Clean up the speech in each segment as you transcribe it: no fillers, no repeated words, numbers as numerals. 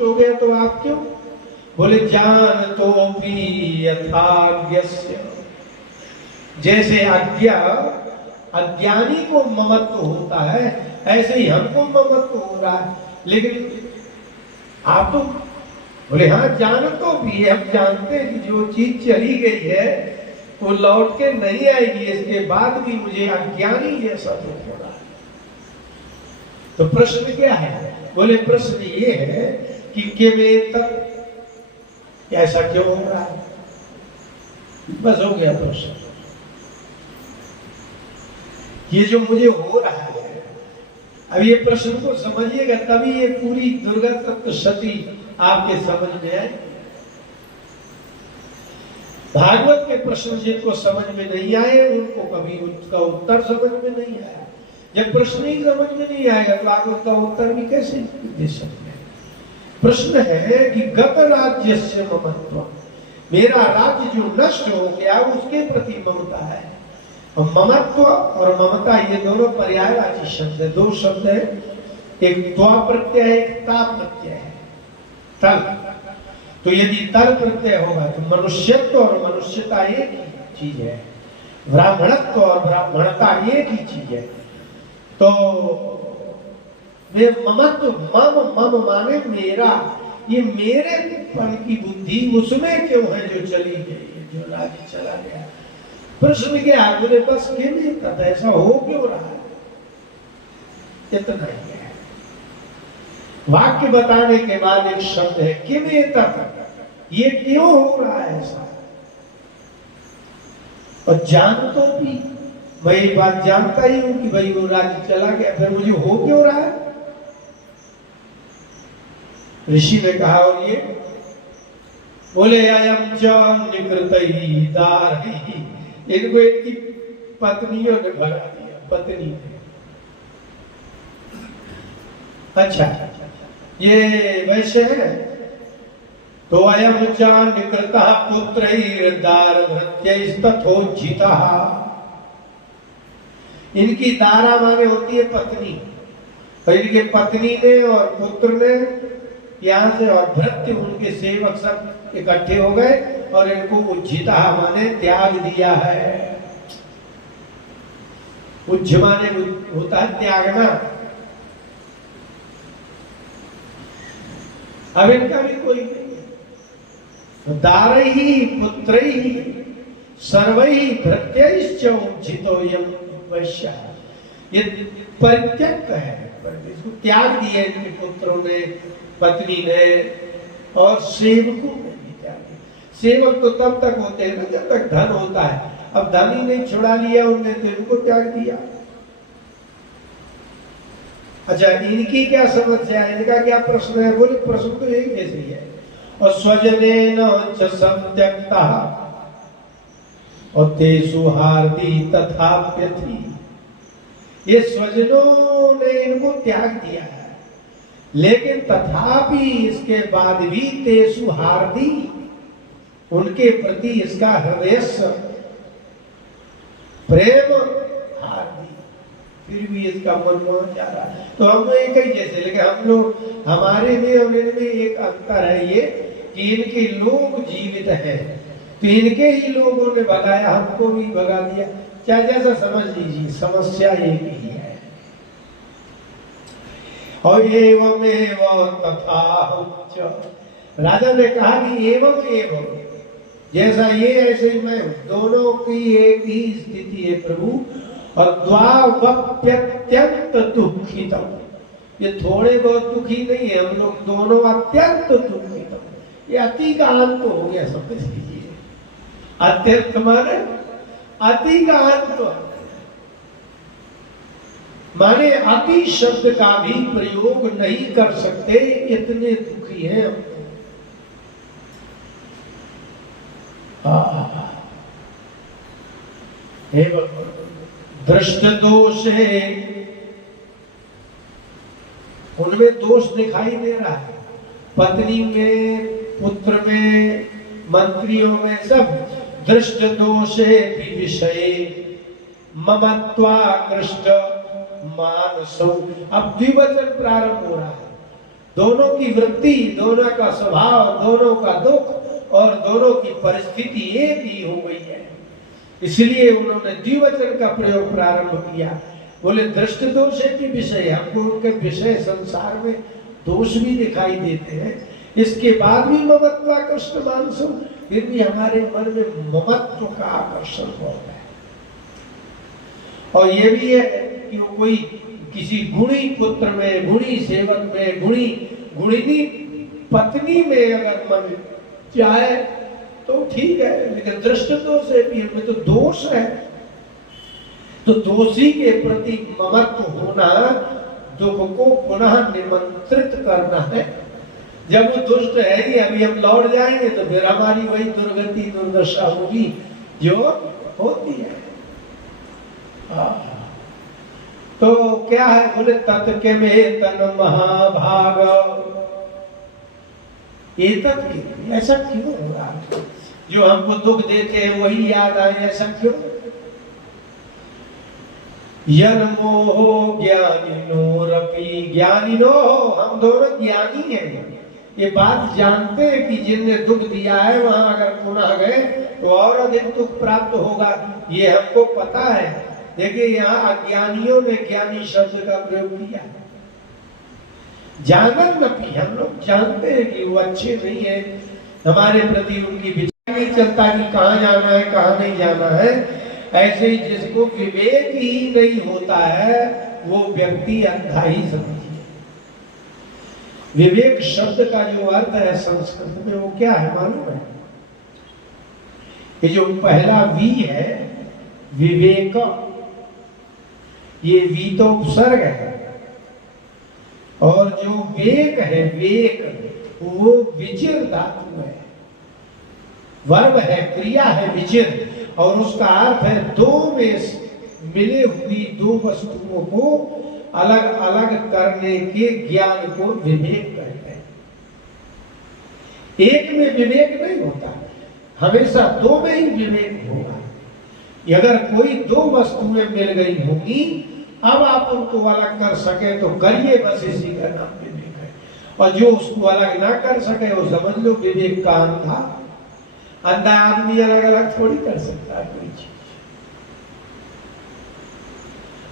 हो गया तो आप क्यों? बोले जान तो भी यथाज्ञस्य, जैसे अज्ञा अज्ञानी को ममत्व होता है ऐसे ही हमको ममत्व हो रहा है। लेकिन आप तो बोले हाँ जान तो भी, हम जानते हैं कि जो चीज चली गई है वो लौट के नहीं आएगी, इसके बाद भी मुझे अज्ञानी जैसा दुख हो रहा है। तो प्रश्न क्या है? बोले प्रश्न ये है कि किवें तक ऐसा क्यों हो रहा है? बस हो गया प्रश्न। ये जो मुझे हो रहा है, अब ये प्रश्न को समझिएगा तभी ये पूरी दुर्गा तत्व सती आपके समझ में आए। भागवत के प्रश्न जिनको समझ में नहीं आए उनको कभी उसका उत्तर समझ में नहीं आया। जब प्रश्न ही समझ में नहीं आएगा तो आप उसका उत्तर भी कैसे दे सकते हैं? प्रश्न है कि गत राज्यस्य ममत्व, मेरा राज्य जो नष्ट हो गया उसके प्रति ममता है। और ममत्व और ममता ये दोनों पर्यायवाची शब्द है, दो शब्द है, एक त्वा प्रत्यय है, एक ता प्रत्यय है। तल, तो यदि तल प्रत्यय होगा तो मनुष्यत्व और मनुष्यता एक ही चीज है, ब्राह्मणत्व और ब्राह्मणता एक ही चीज है। तो वे ममत्व मम माने मेरा, ये मेरे पन की बुद्धि उसमें क्यों है जो चली गई, जो राज्य चला गया। प्रश्न क्या है? बोले बस क्यों नहीं करता, ऐसा हो क्यों रहा है? इतना ही है। वाक्य बताने के बाद एक शब्द है किवें तक, ये क्यों हो रहा है ऐसा? और जान तो भी, मैं ये बात जानता ही हूं कि भाई वो राज्य चला गया, फिर मुझे हो क्यों रहा है? ऋषि ने कहा और ये बोले अयम च निकृतैः दारैः, इनको इनकी पत्नियों ने भगा दिया, पत्नी ने। अच्छा ये वैसे है तो अयम च निकृतः पुत्रैर्दारभृत्यैस्तथोज्झितः, इनकी दारा माने होती है पत्नी, और इनके पत्नी ने और पुत्र ने यहां से और भृत्य उनके सेवक सब इकट्ठे हो गए और इनको उज्झिता माने त्याग दिया है। उज्झ माने होता है त्यागना। अब इनका भी कोई नहीं। दारैः पुत्रैः सर्वैः भृत्यैश्च उज्झितोऽयं वैश्यः, ये परित्यक्त है, इसको त्याग दिया इनके पुत्रों ने, पत्नी ने और सेवकों ने भी त्याग दिया। सेवक तो तब तक होते हैं ना जब तक धन होता है, अब धन ही नहीं छुड़ा लिया उनने तो इनको त्याग दिया। अच्छा इनकी क्या समस्या है, इनका क्या प्रश्न है? बोले प्रश्न तो एक जैसे ही है। और स्वजनेन च संत्यक्तः और तेषु हार्दी तथाप्यथि, ये स्वजनों ने इनको त्याग दिया है लेकिन तथापि इसके बाद भी तेषु हार्दी, उनके प्रति इसका हृदय प्रेम हार्दी, फिर भी इसका मन वहां जा रहा है। तो हम एक ही जैसे, लेकिन हम लोग हमारे में और इनमें एक अंतर है ये कि इनके लोग जीवित है तो इनके ही लोगों ने भगाया, हमको भी भगा दिया। चाहे जैसा समझ लीजिए, समस्या एक ही है। और एवमेव तथा राजा ने कहा कि एवं एवं, जैसा ये ऐसे ही मैं, दोनों की एक ही स्थिति है प्रभु। और द्वावप्यत्यंत दुखितम, ये थोड़े बहुत दुखी नहीं है, हम लोग दोनों अत्यंत दुखितम। ये अति का अंत हो गया, समझ लीजिए। अत्यंत माने अति का अंत, माने अति शब्द का भी प्रयोग नहीं कर सकते, इतने दुखी हैं हम। दृष्ट दोष है, उनमें दोष दिखाई दे रहा है, पत्नी में, पुत्र में, मंत्रियों में, सब दृष्ट दोषे विषये ममत्वाकृष्ट मानसो। अब द्विवचन प्रारंभ हो रहा है, दोनों की वृत्ति, दोनों का स्वभाव, दोनों का दुख और दोनों की परिस्थिति एक ही हो गई है। इसलिए उन्होंने द्विवचन का प्रयोग प्रारंभ किया। बोले दृष्ट दोष है कि विषय, हमको उनके विषय संसार में दोष भी दिखाई देते हैं, इसके बाद भी ममत्वाकर्षण मानसो, फिर भी हमारे मन में ममत्व का आकर्षण बहुत है। और ये भी है कि वो कोई किसी गुणी पुत्र में, गुणी सेवक में, गुणिनी पत्नी में अगर मन चाहे तो ठीक है, लेकिन दृष्ट दोष है भी हमें तो दोष है, तो दोषी के प्रति ममत्व होना दुख को पुनः निमंत्रित करना है। जब वो दुष्ट है कि अभी हम लौट जाएंगे तो फिर हमारी वही दुर्गति दुर्दशा होगी जो होती है। तो क्या है, बोले तत् के में तन महाभाग, ये तत्व ऐसा क्यों हो रहा है? जो हमको दुख देते हैं वही याद आए, ऐसा क्यों? यन मोहो ज्ञानिनो रपि, ज्ञानिनो, हम दोनों ज्ञानी हैं, ये बात जानते हैं कि जिनने दुख दिया है वहां अगर पुनः गए तो और अधिक दुख प्राप्त होगा, ये हमको पता है। देखिए यहाँ अज्ञानियों ने ज्ञानी शब्द का प्रयोग किया। जानन नपि, हम लोग जानते हैं कि वो अच्छे नहीं है, हमारे प्रति उनकी विचार नहीं चलता कि कहाँ जाना है कहाँ नहीं जाना है। ऐसे ही जिसको विवेक ही नहीं होता है वो व्यक्ति अंधा ही समझिए। विवेक शब्द का जो अर्थ है संस्कृत में वो क्या है मालूम है? ये जो पहला वी है विवेक, ये वी तो उपसर्ग है, और जो वेक है वेक वो विचिर धातु है, वर्ब है, क्रिया है विचिर, और उसका अर्थ है दो में मिले हुई दो वस्तुओं को अलग अलग करने के ज्ञान को विवेक कहते हैं। एक में विवेक नहीं होता, हमेशा दो में ही विवेक होगा। अगर कोई दो वस्तुएं मिल गई होगी, अब आप उनको अलग कर सके तो करिए, बस इसी का नाम विवेक है। और जो उसको अलग ना कर सके वो समझ लो विवेक का अंधा। अंधा आदमी अलग अलग थोड़ी कर सकता है कोई चीज।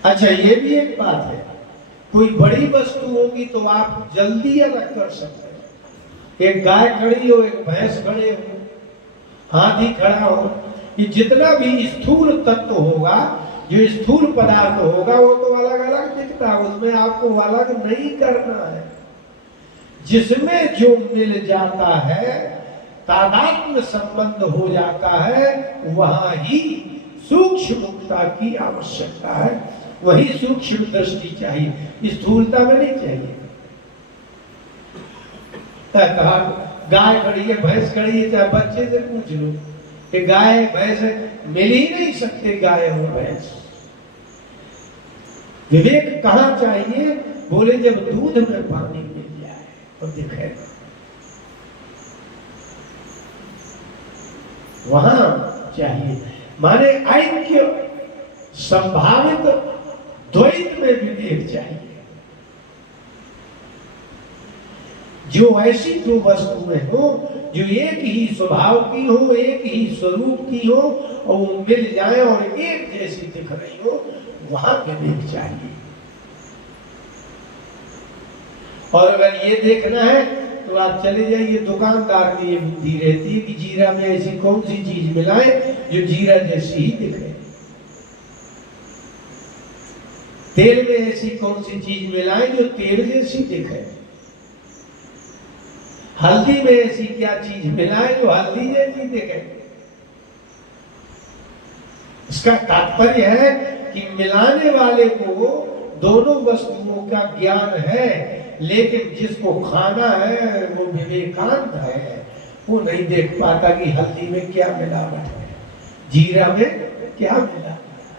अच्छा ये भी एक बात है, कोई बड़ी वस्तु होगी तो आप जल्दी अलग कर सकते हैं। एक गाय खड़ी हो, एक भैंस खड़े हो, हाथी खड़ा हो, ये जितना भी स्थूल तत्व होगा, जो स्थूल पदार्थ होगा वो तो अलग अलग दिखता है, उसमें आपको अलग नहीं करना है। जिसमें जो मिल जाता है, तादात्म्य संबंध हो जाता है, वहां ही सूक्ष्मता की आवश्यकता है, वही सूक्ष्म दृष्टि चाहिए, स्थूलता में नहीं चाहिए। गाय खड़ी है, भैंस खड़ी है, चाहे बच्चे से पूछ लो कि गाय भैंस मिल ही नहीं सकते गाय और भैंस। विवेक कहाँ चाहिए? बोले जब दूध में पानी मिल जाए तो दिखेगा, वहां चाहिए। माने ऐक्य संभावित द्वैत में विवेक चाहिए। जो ऐसी दो वस्तुएं हो जो एक ही स्वभाव की हो, एक ही स्वरूप की हो, और वो मिल जाए और एक जैसी दिख रही हो, वहां विवेक चाहिए। और अगर ये देखना है तो आप चले जाइए, दुकानदार की ये बुद्धि रहती है कि जीरा में ऐसी कौन सी चीज मिलाए जो जीरा जैसी ही दिखे, तेल में ऐसी कौन सी चीज मिलाए जो तेल जैसी दिखे, हल्दी में ऐसी क्या चीज मिलाए जो हल्दी जैसी दिखे। इसका तात्पर्य है कि मिलाने वाले को दोनों वस्तुओं का ज्ञान है, लेकिन जिसको खाना है वो विवेकांत है, वो नहीं देख पाता कि हल्दी में क्या मिलावट है, जीरा में क्या मिलावट है।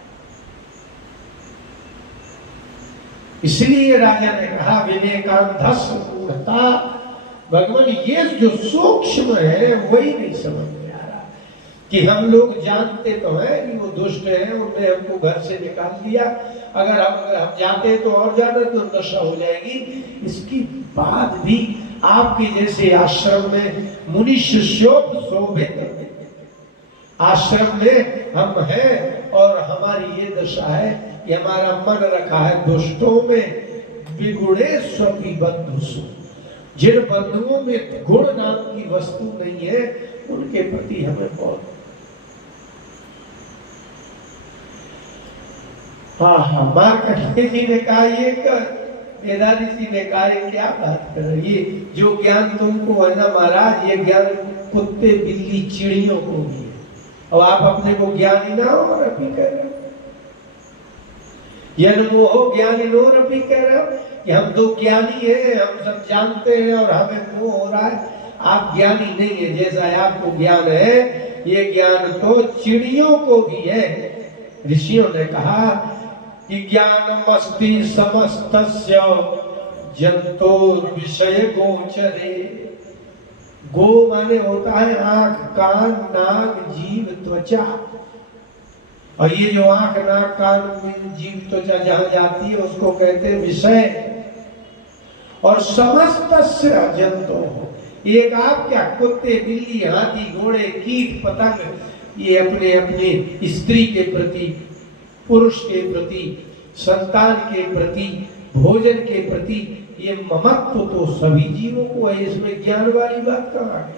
इसलिए राजा ने कहा विवेकांधस्य मूढ़ता। भगवान ये जो सूक्ष्म है वही नहीं समझ में आ रहा, कि हम लोग जानते तो है कि वो दुष्ट है, उन्होंने हमको घर से निकाल दिया, अगर हम जाते हैं तो और ज्यादा दुर्दशा हो जाएगी। इसकी बाद भी आपके जैसे आश्रम में मुनि शिष्यों शोभित आश्रम में हम हैं और हमारी ये दशा है कि हमारा मन रखा है दुष्टों में, विगुणे स्वपि बंधुषु। जिन बंधुओं में गुण नाम की वस्तु नहीं है उनके प्रति हमें बहुत हाँ मार्कंडेय जी ने कहा ये कर, वेदांती जी ने कहा ये क्या बात कर रही है, जो ज्ञान तुमको है ना महाराज, ये ज्ञान कुत्ते बिल्ली चिड़ियों को भी है, और आप अपने को ज्ञानी ना हो और अभी कह रहे हो यन्मोह ज्ञानिनोर अभी कह रहे हो कि हम तो ज्ञानी है, हम सब जानते हैं और हमें मोह हो रहा है। आप ज्ञानी नहीं है, जैसा आपको ज्ञान है ये ज्ञान तो चिड़ियों को भी है। ऋषियों ने कहा कि ज्ञानमस्ति समस्तस्य जंतुर विषय गोचरे। गो माने होता है आंख, कान, नाक, जीव, त्वचा, और ये जो आंख, नाक, कान, जीव, त्वचा जहां जाती है उसको कहते हैं विषय। और समस्तस्य जंतु, एक आप क्या, कुत्ते, बिल्ली, हाथी, घोड़े, कीट, पतंग, ये अपने अपने स्त्री के प्रति, पुरुष के प्रति, संतान के प्रति, भोजन के प्रति ये ममत्व तो सभी जीवों को है, इसमें ज्ञान वाली बात कहाँ है।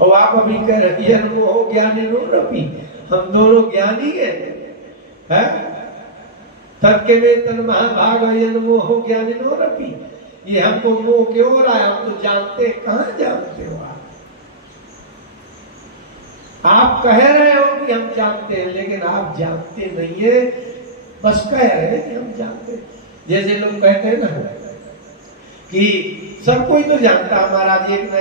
और आप अभी कह रहे हैं ज्ञानिनोरपि, हम दोनों ज्ञानी है? तर्क में तन महाभाग यन्मोह ज्ञानिनोरपि, ये हमको मोह क्यों हो रहा है, हम तो जानते, कहाँ जानते हो आप कह रहे हो कि हम जानते हैं, लेकिन आप जानते नहीं है, बस कह रहे हैं कि हम जानते हैं। जैसे लोग कहते हैं ना कि सब कोई तो जानता, महाराज एक